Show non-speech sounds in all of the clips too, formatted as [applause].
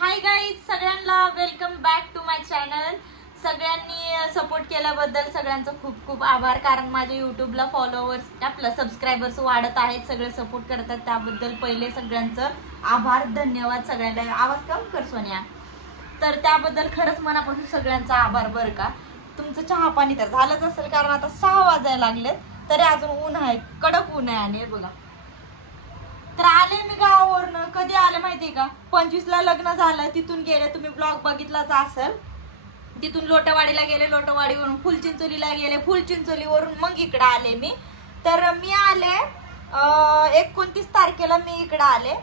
हाय guys सगळ्यांना welcome back to my channel सगळ्यांनी support केल्याबद्दल सगळ्यांचं खूप खूप आभार. कारण माझे यूट्यूबला फॉलोअर्स आपलं सबस्क्रायबर्स वाढत आहेत सगळे सपोर्ट करतात. त्याबद्दल पहिले सगळ्यांचं आभार धन्यवाद सगळ्यांना. आवाज कम कर सोन्या. तर त्याबद्दल खरंच मनापासून सगळ्यांचा आभार बरं का. तुमचं चहा पाणी तर झालंच असेल कारण आता सहा वाजायला लागलेत. तरी अजून ऊन आहे कडक ऊन आहे आणि बघा. तर आले मी गावावरनं. कधी आले माहितीये का? पंचवीसला लग्न झालं तिथून गेले. तुम्ही ब्लॉग बघितलाच असेल. तिथून लोटवाडीला गेले लोटवाडीवरून फुलचिंचोलीला गेले. फुलचिंचोलीवरून मग इकडे आले मी. तर मी आले एकोणतीस तारखेला मी इकडे आले.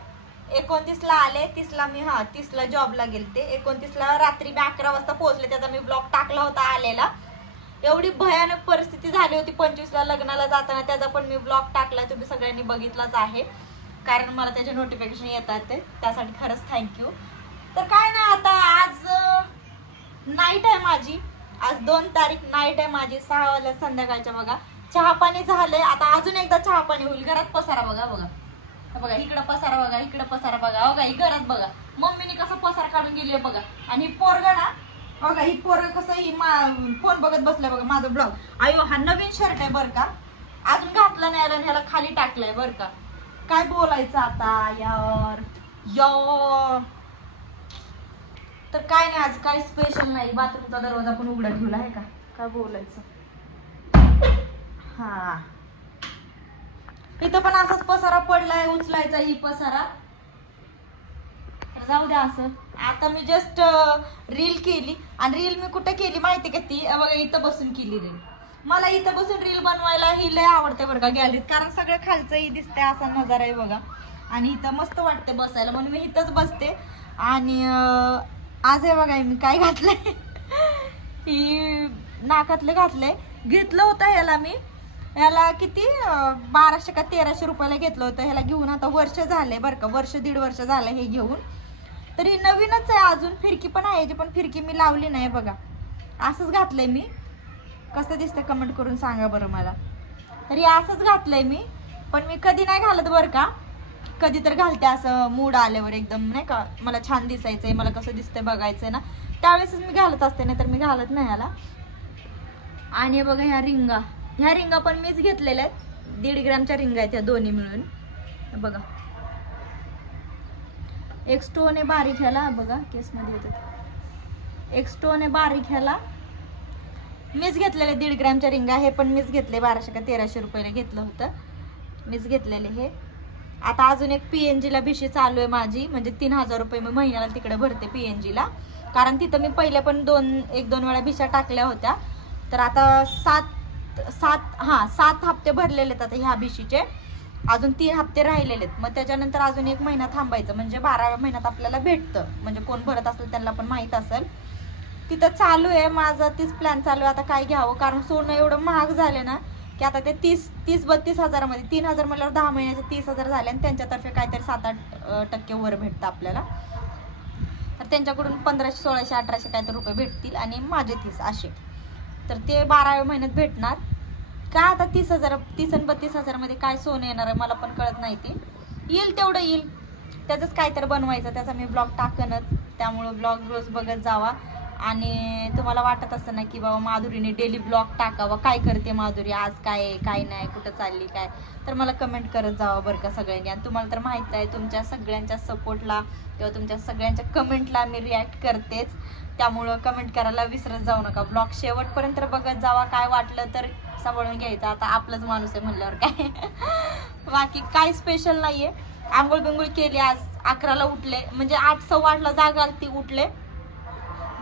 एकोणतीसला आले तीसला मी हां तीसला जॉबला गेले ते एकोणतीसला रात्री मी अकरा वाजता पोहोचले. त्याचा मी ब्लॉग टाकला होता आलेला. एवढी भयानक परिस्थिती झाली होती पंचवीसला लग्नाला जाताना. त्याचा पण मी ब्लॉग टाकला. तुम्ही सगळ्यांनी बघितलाच आहे. कारण मला त्याचे नोटिफिकेशन येतात ते. त्यासाठी खरंच थँक्यू तर काय नाही आता आज नाईट आहे माझी. आज दोन तारीख नाईट आहे माझी. सहा वाजल्या संध्याकाळच्या बघा. चहा पाणी झालंय. आता अजून एकदा चहा पाणी होईल. घरात पसारा बघा बघा. बघा इकडं पसारा बघा इकडं पसारा बघा. बघा ही घरात बघा. मम्मीने कसं पसार काढून गेली बघा. आणि ही पोरगा ना बघा ही पोरग कसं ही फोन बघत बसलाय बघा माझं ब्लॉग अयो हा नवीन शर्ट आहे बरं का? अजून घातला नाही आला आणि ह्याला खाली टाकलाय बरं का? काय बोलायचं आता यार? यार. तर काय नाही आज काय स्पेशल नाही. बाथरूमचा दरवाजा पण उघडा ठेवला आहे का? काय बोलायचं? हा. इथं पण असाच पसारा पडलाय उचलायचा ही पसारा. जाऊ द्या असं. आता मी जस्ट रील केली. आणि रील मी कुठे केली माहिती का ती? बघा इथं बसून केली रील मला इथं बसून रील बनवायला ही लय आवडते बरं का गॅलरीत. कारण सगळं खालचंही दिसतंय असा नजारा आहे बघा. आणि इथं मस्त वाटते बसायला. म्हणून मी इथंच बसते. आणि आज आहे बघा मी काय घातलंय? [laughs] ही नाकातलं घातले घेतलं होतं ह्याला मी. ह्याला किती? बाराशे का तेराशे रुपयाला घेतलं होतं. ह्याला घेऊन आता वर्ष झाले बरं का. वर्ष दीड वर्ष झालं हे घेऊन. तरी नवीनच आहे अजून. फिरकी पण आहे याची पण फिरकी मी लावली नाही बघा. असंच घातलंय मी. कसं दिसतं कमेंट करून सांगा बरं मला. तरी असंच घातलंय मी पण मी कधी नाही घालत बरं का. कधी तर घालते असं मूड आल्यावर एकदम नाही का. मला छान दिसायचंय मला कसं दिसतंय बघायचंय ना. त्यावेळेसच मी घालत असते नाही तर मी घालत नाही ह्याला. आणि बघा ह्या रिंगा. ह्या रिंगा पण मीच घेतलेल्या आहेत. दीड ग्रॅमच्या रिंगा आहेत ह्या दोन्ही मिळून. बघा. एक स्टोन आहे बारीक ह्याला बघा केसमध्ये येतात एक स्टोन आहे बारीक ह्याला. मीच घेतलेले दीड ग्रॅमच्या रिंगा हे पण मीच घेतले बाराशे का तेराशे रुपयाला घेतलं होतं. मीच घेतलेले हे. आता अजून एक पी एन जीला भिशी चालू आहे माझी म्हणजे तीन हजार रुपये मी महिन्याला तिकडे भरते पी एन जीला कारण तिथं मी पहिले पण दोन एक दोन वेळा भिशा टाकल्या होत्या. तर आता सात सात हां सात हप्ते भरलेले आहेत आता ह्या भिशीचे अजून तीन हप्ते राहिलेले आहेत. मग त्याच्यानंतर अजून एक महिना थांबायचं म्हणजे बाराव्या महिन्यात आपल्याला भेटतं. म्हणजे कोण भरत असेल त्यांना पण माहीत असेल. तिथं चालू आहे माझा तीच प्लॅन चालू आहे. आता काय घ्यावं? कारण सोनं एवढं महाग झाले ना की आता ते तीस तीस बत्तीस हजारामध्ये तीन हजार म्हटल्यावर दहा महिन्याचे तीस हजार झाले आणि त्यांच्यातर्फे काहीतरी सात आठ टक्के वर भेटतं आपल्याला. तर त्यांच्याकडून पंधराशे सोळाशे अठराशे काहीतरी रुपये भेटतील आणि माझे तीस असे. तर ते बाराव्या महिन्यात भेटणार. का आता तीस हजार तीस आणि बत्तीस हजारमध्ये काय सोनं येणार आहे मला पण कळत नाही ते. येईल तेवढं येईल. त्याचंच काहीतरी बनवायचं त्याचा मी ब्लॉग टाकनच. त्यामुळं ब्लॉग रोज बघत जावा. आणि तुम्हाला वाटत असतं ना की बाबा माधुरीने डेली ब्लॉग टाकावा? काय करते माधुरी? आज काय आहे? काय नाही? कुठं चालली? काय? तर मला कमेंट करत जावा बरं का सगळ्यांनी. आणि तुम्हाला तर माहीत आहे तुमच्या सगळ्यांच्या सपोर्टला किंवा तुमच्या सगळ्यांच्या कमेंटला मी रिॲक्ट करतेच. त्यामुळं कमेंट करायला विसरत जाऊ नका. ब्लॉग शेवटपर्यंत बघत जावा. काय वाटलं तर सांभाळून घ्यायचं. आता आपलंच माणूस आहे म्हणल्यावर काय? [laughs] बाकी काय स्पेशल नाही आहे आंघोळ बिंघोळ केली आज. अकराला उठले. म्हणजे आठ सव्वा आठला जाग ती उठले.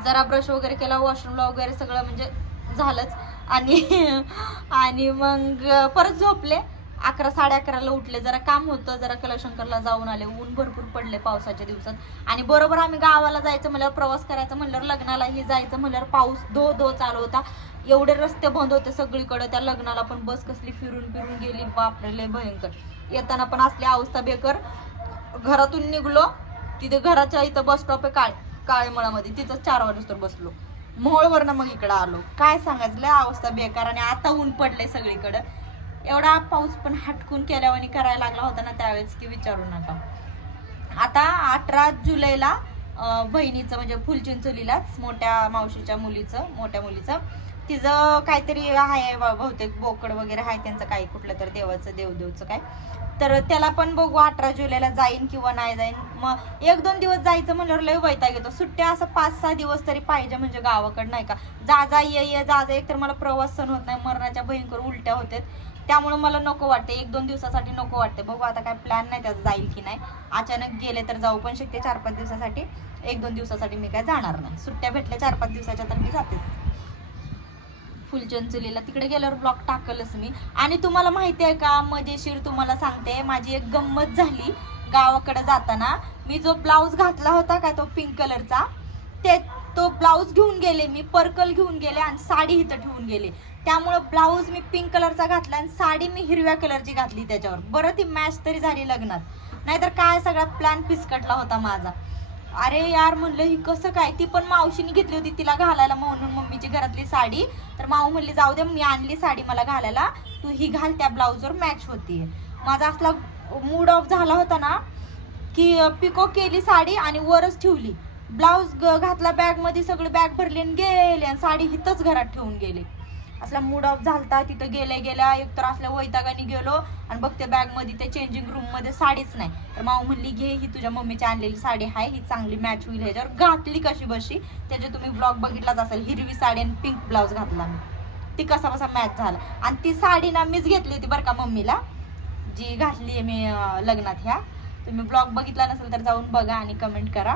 जरा ब्रश वगैरे केला वॉशरूमला वगैरे सगळं म्हणजे झालंच. आणि [laughs] आणि मग परत झोपले. अकरा साडे अकराला उठले. जरा काम होतं जरा कलाशंकरला जाऊन आले. ऊन भरपूर पडले पावसाच्या दिवसात. आणि बरोबर आम्ही गावाला जायचं म्हणल्यावर प्रवास करायचा म्हणल्यावर लग्नालाही जायचं म्हणल्यावर पाऊस धो धो चालू होता. एवढे रस्ते बंद होते सगळीकडे. त्या लग्नाला पण बस कसली फिरून फिरून गेली. बापरे लय भयंकर. येताना पण असली अवस्था बेकर. घरातून निघलो. तिथे घराच्या इथं बस स्टॉप आहे काळ काळेमळामध्ये तिथं चार वाजता बसलो. मोहोळवरनं मग इकडं आलो. काय सांगायचं? लय अवस्था बेकार आणि आता ऊन पडलंय सगळीकडं. एवढा पाऊस पण हटकून केल्यावानी करायला लागला होता ना त्यावेळेस की विचारू नका. आता अठरा जुलैला बहिणीचं म्हणजे फुलचिंचोलीलाच मोठ्या मावशीच्या मुलीचं मोठ्या मुलीचं तिचं काहीतरी आहे बहुतेक बोकड वगैरे आहे त्यांचं काही कुठलं तर देवाचं देवदेवचं काय. तर त्याला पण बघू अठरा जुलैला जाईन किंवा नाही जाईन. मग एक दोन दिवस जायचं म्हणल्यावर लय वैताग येतो. सुट्ट्या असं पाच सहा दिवस तरी पाहिजे म्हणजे गावाकडं नाही का. जा जा ये ये जा जा एक तर मला प्रवास सण होत नाही मरणाच्या भयंकर उलट्या होतात त्यामुळे मला नको वाटते एक दोन दिवसासाठी नको वाटते बघू आता काय प्लॅन नाही त्याचा जाईल की नाही. अचानक गेले तर जाऊ पण शकते चार पाच दिवसासाठी. एक दोन दिवसासाठी मी काय जाणार नाही. सुट्ट्या भेटल्या चार पाच दिवसाच्या तर मी जातेच. फुलचंचुलीला तिकडे गेल्यावर ब्लॉग टाकलच मी. आणि तुम्हाला माहिती आहे का मजेशीर तुम्हाला सांगते माझी एक गंमत झाली. गावाकडे जाताना मी जो ब्लाऊज घातला होता का तो पिंक कलरचा ते तो ब्लाऊज घेऊन गेले मी पर्कल घेऊन गेले आणि साडी इथं ठेवून गेले. त्यामुळं ब्लाऊज मी पिंक कलरचा घातला आणि साडी मी हिरव्या कलरची घातली त्याच्यावर. बरं ती मॅच तरी झाली लग्नात. नाहीतर काय सगळा प्लॅन पिसकटला होता माझा. अरे यार म्हणलं ही कसं काय? ती पण मावशीने घेतली होती तिला घालायला म्हणून मम्मीची घरातली साडी. तर माऊ म्हणली जाऊ दे मी आणली साडी मला घालायला. तू ही घाल त्या ब्लाऊजवर मॅच होती माझा असला मूड ऑफ झाला होता ना की पिको केली साडी आणि वरच ठेवली. ब्लाऊज घातला बॅगमध्ये सगळी बॅग भरली आणि गेले आणि साडी हिथंच घरात ठेवून गेले. असला मूड ऑफ झालता तिथं गेल्या गेल्या एक तर असल्या वैतागाने गेलो आणि बघते बॅगमध्ये त्या चेंजिंग रूममध्ये साडीच नाही. तर माऊ म्हणली घे ही तुझ्या मम्मीची आणलेली साडी आहे ही चांगली मॅच होईल ह्याच्यावर. घातली कशी बशी? त्याचे तुम्ही ब्लॉग बघितलाच असेल हिरवी साडी आणि पिंक ब्लाऊज घातला मी. ती कसा कसा मॅच झाला. आणि ती साडी ना मीच घेतली होती बरं का मम्मीला. जी घातली आहे मी लग्नात ह्या. तुम्ही ब्लॉग बघितला नसेल तर जाऊन बघा आणि कमेंट करा.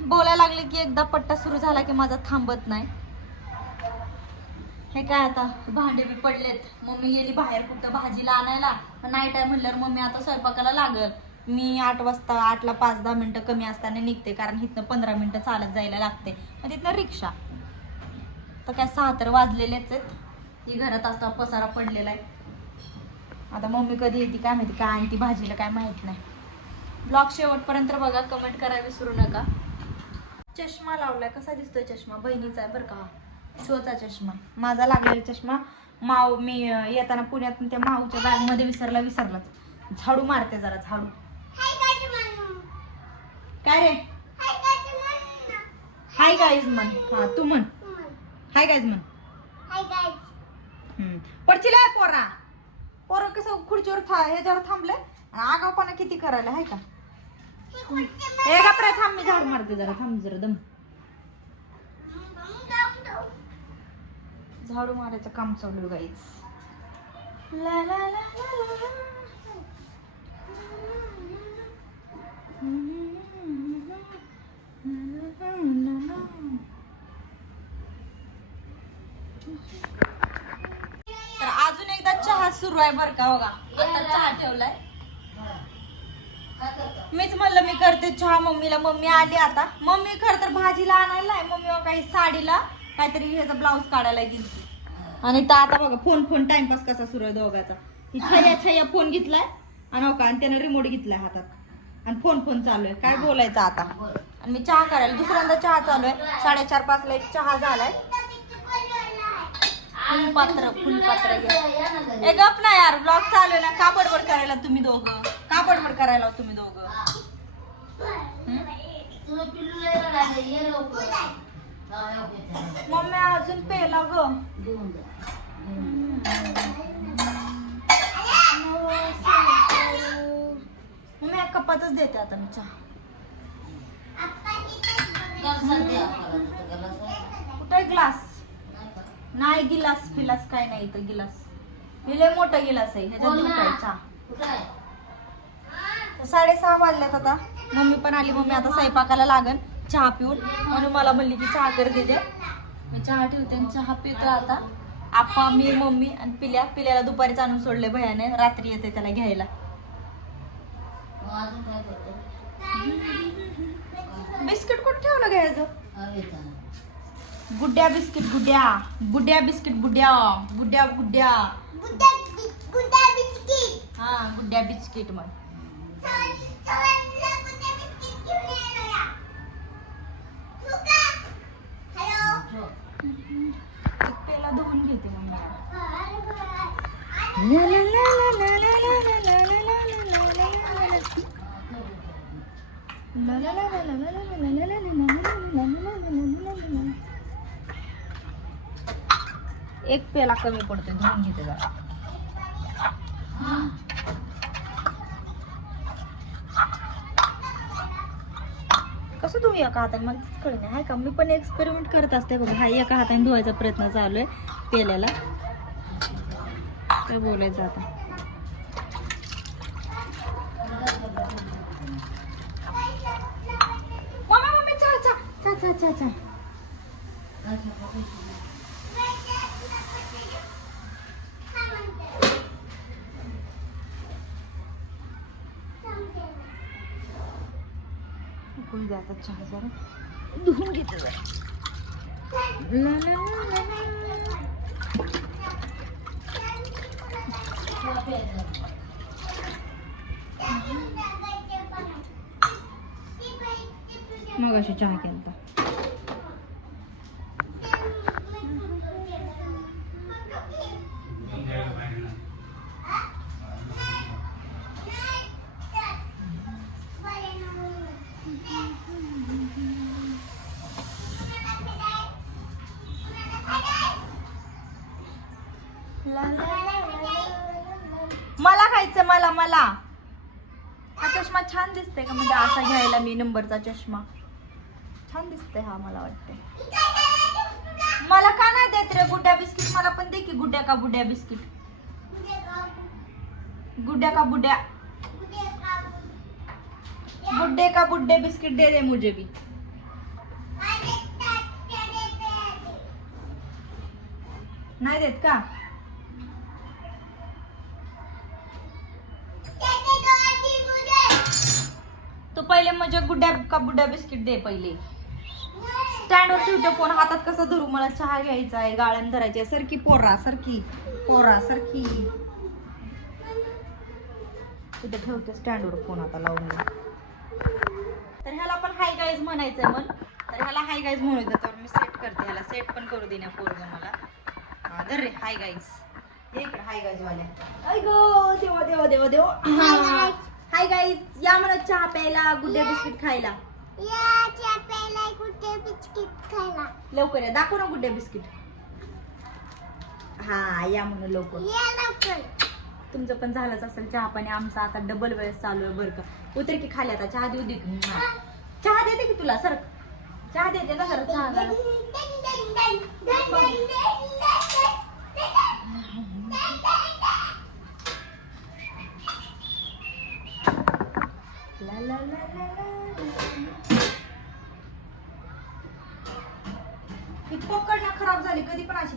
बोलायला लागले की एकदा पट्टा सुरू झाला की माझा थांबत नाही. हे काय आता भांडे बी पडलेत. मम्मी गेली बाहेर कुठं भाजीला आणायला. नाईट आहे म्हणल्यावर मम्मी आता स्वयंपाकाला लागल. मी आठ वाजता आठला पाच दहा मिनिटं कमी असताना निघते कारण इथनं पंधरा मिनिटं चालत जायला लागते. मग तिथनं रिक्षा. तर काय सहा तर वाजलेलेच आहेत. ही घरात असता पसारा पडलेला आहे. आता मम्मी कधी येते काय माहिती काय आणि ती भाजीला काय माहीत नाही. ब्लॉग शेवटपर्यंत बघा कमेंट करायला विसरू नका. चष्मा लावलाय. कसा दिसतोय चष्मा? बहिणीचा आहे बरं का. शोचा चष्मा. माझा लागलेला चष्मा माव मी येताना पुण्यातून त्या माऊच्या बॅगमध्ये विसरला विसरलाच. झाडू मारते जरा झाडू. काय रे? हाय गाईज म्हण. हा तू म्हण. हाय गाईज म्हण. पडचिल आहे पोरा. पोरं कसं खुर्चीवर था ह्याच्यावर थांबले आणि आगावपणा किती करायला हाय का? हे गप्रे थांब मी झाडू मारते जरा थांब जरा दम. झाडू मारायचं काम चालू गाईच ला ला ला ला ला. तर अजून एकदा चहा सुरू आहे बरं का बघा. आता चहा ठेवलाय. मीच म्हणलं मी करते चहा मम्मीला. मम्मी आली आता. मम्मी खर तर भाजीला आणायला आहे मम्मी काही साडीला. काहीतरी ह्याचा ब्लाऊज काढायला गेली आणि तर आता बघा फोन फोन टाइमपास कसा सुरू आहे दोघाचा. ही छया छया फोन घेतलाय आणि हो का आणि त्यानं रिमोट घेतलाय हातात. आणि फोन फोन चालू आहे. काय बोलायचं आता? आणि मी चहा करायला दुसऱ्यांदा चहा चालू आहे. साडेचार पाचला एक चहा झालाय. फुलपात्र फुलपात्र. ए गप ना यार ब्लॉग चालू आहे ना का बडबड करायला तुम्ही दोघं? का बडबड करायला तुम्ही दोघं? हं? मम्मी अजून पेला ग. मम्मी एक कपातच देते आता मी चहा. कुठे ग्लास? नाही गिलास फिलास काय नाही इथं गिलास. हे लय मोठा गिलास आहे ह्याच्यात चहा? साडेसहा वाजल्यात आता. मम्मी पण आली मम्मी आता स्वयंपाकाला लागन. चहा पिऊन. म्हणून मला म्हणली की चहा कर दे मी चहा ठेवते आणि चहा पितो आता. आप्पा मी मम्मी आणि पिल्या. पिल्याला दुपारीच आणून सोडले भयाने रात्री येते त्याला घ्यायला. बिस्किट कुठं ठेवलं घ्यायचं गुड्ड्या बिस्किट गुड्ड्या गुड्ड्या बिस्किट गुड्ड्या गुड्ड्या गुड्ड्या हा गुड्ड्या बिस्किट मग एक पेला धुवून घेते मग एक पेला कमी पडतो घेऊन घेते जरा. कसं धुवू एका हाताने? मला तेच कळलं नाही. का? मी पण एक्सपेरिमेंट करत असते बघा हा एका हाताने धुवायचा प्रयत्न चालू आहे पेल्याला काय बोलायचं आता? मम्मी मम्मी चहा चहा चहा चहा चहा चहा उकळू द्या आता चहा जरा धुवून घेते जरा ला ला ला ला ला. मग अशी चहा केलता ला ला ला ला ला. मला खायचं मला मला हा चष्मा छान दिसतोय का म्हणजे असा मी नंबरचा चष्मा. छान दिसतंय हा मला वाटतंय. मला का नाही देत रे गुड्या बिस्किट? मला पण दे की गुड्या का बुड्या बिस्किट. गुड्या का बुड्या? बुड्डे का बुड्डे बिस्किट दे दे मुझे भी. नाही देत का? पहिले म्हणजे गुड्या का बुड्या बिस्किट दे पहिले. स्टँडवर ठेवतो फोन हातात कसा धरू? मला चहा घ्यायचा आहे गाळण धरायची आहे. सरकी पोरा सरकी. पोरा सरकी. तिथे ठेवते स्टँडवर फोन आता लावून. तर ह्याला पण हाय गाईज म्हणायचंय मन तर ह्याला हाय गाईज म्हणू येतं तर मी सेट करते ह्याला. सेट पण करू देण्या पोरग मला. हा, धर रे हाय गाईज हे इकडे हाय गाईज वाल्या. ऐ गो देवा देवा देवा. देवा हाय गाईज या मला चहा प्यायला गुड्डे बिस्किट खायला. लवकर या दाखव ना गुड्डे बिस्किट. हा या म्हणून लवकर. तुमचं पण झालंच असेल चहा पाणी आमचा आता डबल वेळेस चालू आहे बरं का. उतर की खाली आता चहा देऊ दे. चहा देते की तुला सर चहा देते ना जरा चहा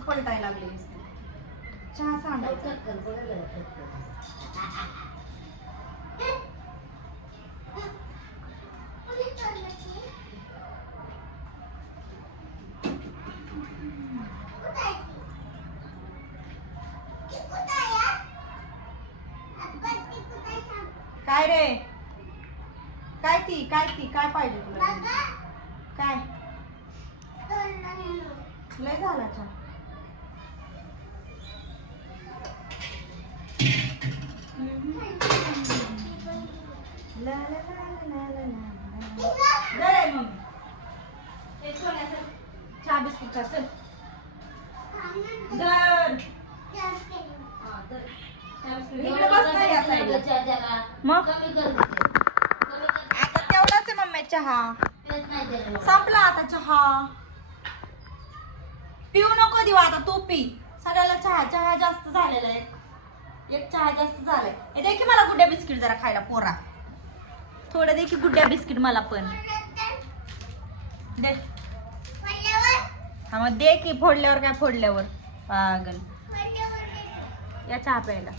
पलटायला लागली. चहा सांडायचा काय रे? काय ती? काय ती? काय पाहिजे तुला? काय? लय झाला चहा ला ला ला ला ला ला ला. दर आहे मम्मी. हे सोन्याचं चहा बिस्किट खा, चल. चहा मग आता तेवढाच आहे मम्मी चहा संपला आता चहा पिऊ नको देऊ आता तू पी सगळ्याला चहा चहा जास्त झालेला आहे एक चहा जास्त झालाय. हे दे की मला गुड्या बिस्किट जरा खायला पोरा. थोडं दे की गुड्या बिस्किट मला पण. दे. हा मग दे की फोडल्यावर काय फोडल्यावर. पागल. या चहा प्यायला.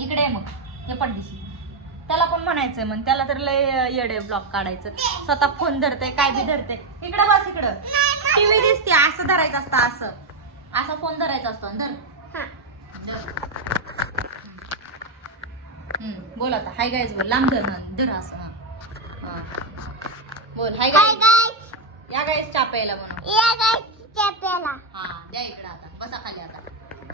इकडे मग. हे पडदिशी त्याला पण म्हणायचंय मग त्याला तर लय येडे ब्लॉक काढायचं. स्वतः फोन धरते काय बी धरते इकडं बस इकडं. टीव्ही दिसते असं धरायचं असतं असं. असा फोन धरायचा असतो धर. बोल आता. हाय गायज बोल. लांब धर ना धर असं हा. हा. बोल. हाय गायज या गायज चहा प्यायला म्हणून. हा द्या इकडं आता. बसा खाली आता.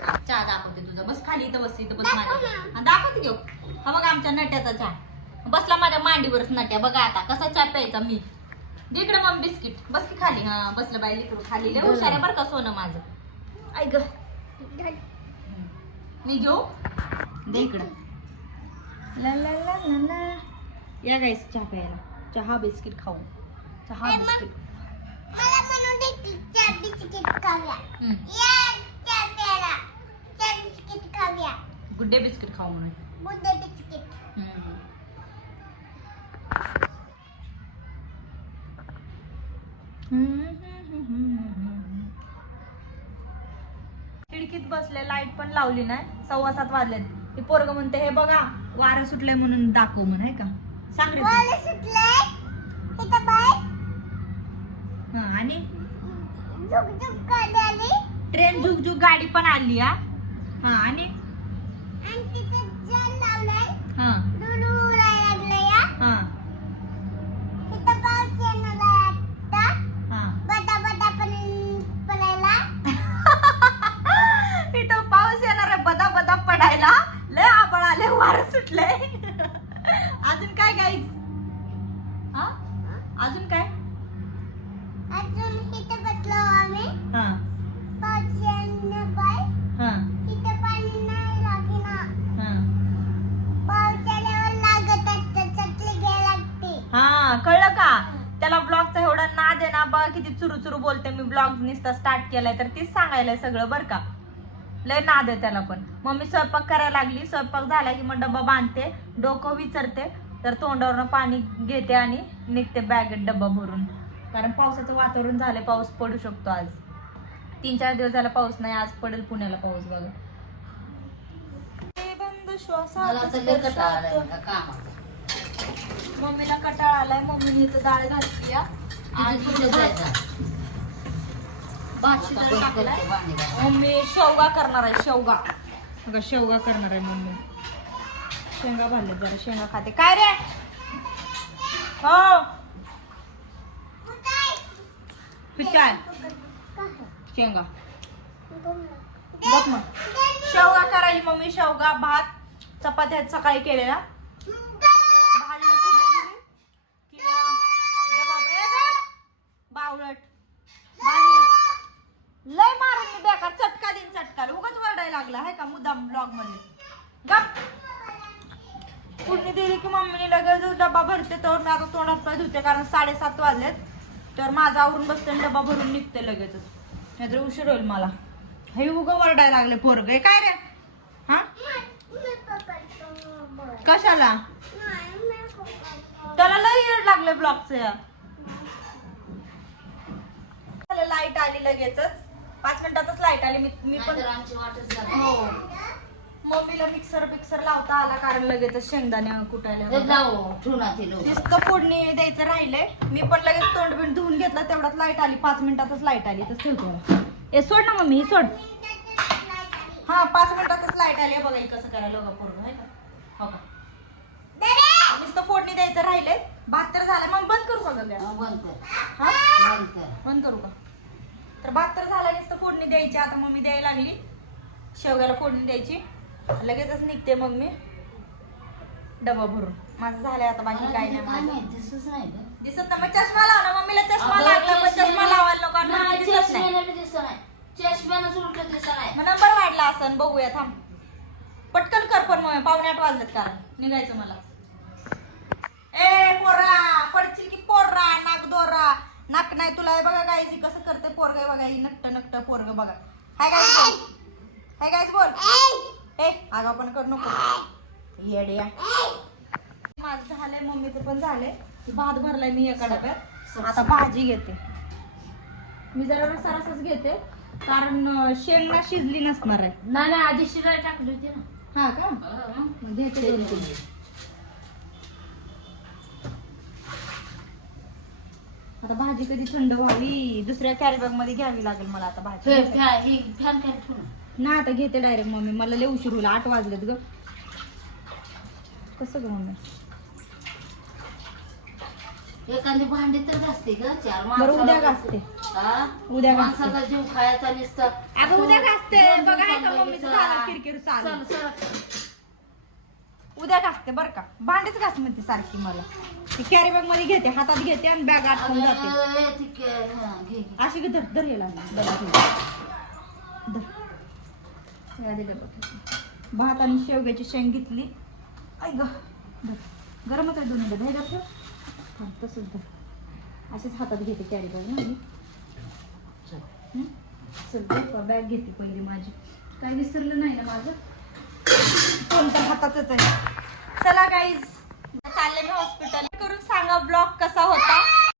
हा, चहा दाखवते तुझा. बस खाली इथं बस इथं बस माझ्या. हा, दाखवते घेऊ हा. बघा आमच्या नट्याचा चहा. बसला माझ्या मांडीवरच नट्या. बघा आता कसा चहा प्यायचा मी. इकडे मग बिस्किट. बस की खाली. हा बसलं बाई लिकडू खाली. लय हुशार आहे बरं का सोनं माझं. ऐक मी घेऊ? दे इकडं. ला ला ला ला ला. या गाईस चहा प्यायला. चहा बिस्किट खाऊ चहा बिस्किट गुड डे बिस्किट खाऊ म्हणून. बिस्किट हम्म. खिडकीत बसले लाइट पण लावली नाही. सव्वा सात वाजलेत. ते पोरग म्हणते हे बघा वारं सुटलंय म्हणून दाखव म्हण आहे का? सांग रे हा आणि? ट्रेन झुक झुक गाडी पण आली हा. हा आणि? हा. पडायला लय आबळ आले वारं सुटले अजून काय गाईज हा? अजून काय? अजून इथं बसलो आम्ही. हा. हा. इथं पाणी नाही लागेना. हा. हा कळलं का? त्याला ब्लॉगचा एवढा ना बघा किती चुरू चुरू बोलते मी. ब्लॉग नुसता स्टार्ट केलाय तर तीच सांगायलाय सगळं बरं का? लय नाद आहे त्याला पण. मम्मी स्वयंपाक करायला लागली स्वयंपाक झाला की मग डब्बा बांधते डोकं विचारते तर तोंडावरनं पाणी घेते आणि निघते बॅगेत डब्बा भरून. कारण पावसाचं वातावरण झालंय पाऊस पडू शकतो आज. तीन चार दिवस झाला पाऊस नाही आज पडेल पुण्याला पाऊस बघा. मम्मीला कटाळ आलाय मम्मीने इथं डाळ घातली टाकलाय. मम्मी शेवगा करणार आहे शेवगा. बघा शेवगा करणार आहे मम्मी. शेंगा भाजले जरा शेंगा खाते. काय रे? हो. शेंगा. बघ मग. शेवगा करायची मम्मी शेवगा भात चपात्या सकाळी केलेला भाजीला फोडणी दिली की अं, डबा ए गं! बावळट भाजीला लय मारून मी बेकार चटका उगाच वरडायला लागला आहे का मुद्दाम ब्लॉगमध्ये गप दिली की मम्मीने लगेच डबा भरते तर मी आता तोंडात पाय धुते कारण साडेसात वाजलेत. तर माझा आवरून बसते आणि डबा भरून निघते लगेचच. नाहीतर उशीर होईल मला. हे उगं वरडायला लागले पोरग. हे काय रे? हा? कशाला? त्याला लई येड लागले ब्लॉगचं लाइट आली लगेचच. पाच मिनिटातच लाइट आली. मी मी पण हो. मम्मीला मिक्सर पिक्सर लावता आला कारण लगेच शेंगदाणे कुटायला नुसतं फोडणी द्यायचं राहिलंय मी पण लगेच तोंड बिंड धुवून घेतलं तेवढ्यात लाइट आली. पाच मिनिटातच लाइट आली तर ठेवतो. ए सोड ना मम्मी ही सोड. हा पाच मिनिटातच लाइट आली. आहे बघा हे कसं करायला बघा पूर्ण आहे का? हो का? नुसतं फोडणी द्यायचं राहिलंय. भात तर झालं मग बंद करू का गं हा बंद करू का? तर भात तर झाला नुसतं फोडणी द्यायची आता मम्मी द्यायला लागली. शेवग्याला फोडणी द्यायची. लगेचच निघते मग मी डबा भरून. माझं झालंय आता बाकी काही नाही दिसत ना मग चष्मा लाव ना मम्मीला. चष्मा लागला मग चष्मा लावायला नको. आणि मम्मी दिसत नाही. मग नंबर वाढला असं बघूया थांब. पटकन कर पण मग पावणे आठ वाजलेत कारण. निघायचं मला. ए पोरा पडशील की पोरा नाक दोरा. नाक नाही तुला हे बघा गायची कसं करते पोरग बघा ही नट्ट नट्ट पोरग बघा. हाय गाय हाय गायच बोल. ए आगाव पण कर नको. येड्या माझं झालंय मम्मीचं पण झालंय. भात भरलाय मी एका डब्यात. आता भाजी घेते. मी जरा रसा रसाच घेते कारण अं, शेंगा शिजली नसणार आहे. नाही नाही आधी शिराय टाकली होती ना. हा का? घेते दोन तीन. आता भाजी कधी थंड व्हावी? दुसऱ्या कॅरी बॅगमध्ये घ्यावी लागेल मला आता भाजी. फॅन फॅन काय ठेवून. ना आता घेते डायरेक्ट मम्मी. मला लय उशीर होईल. आठ वाजलेत ग. कसं ग मम्मी? एखादी भांडी तर घासते ग. चार बरं उद्या घासते? उद्या घासते. जीव खायचा नुसतं. अगं उद्या घासते. बघा आहे का मम्मीचं. झालं किरकिर चल. उद्या घासते बरं का. भांडेच घास म्हणते सारखी मला. ती कॅरी बॅगमध्ये घेते हातात घेते आणि बॅग आटकून जाते. हा. अशी की धर धर. भात आणि शेवग्याची शेंग घेतली. ऐ ग गरमच आहे दोन्ही डबे. हे. थांब तसंच धर. असेच हातात घेते कॅरी बॅग ना. हं? चल बॅग घेते पहिली माझी. काय विसरलं नाही ना माझं? फोन तर हातातच आहे? चला गाईज चालले मी हॉस्पिटल करून सांगा ब्लॉग कसा होता?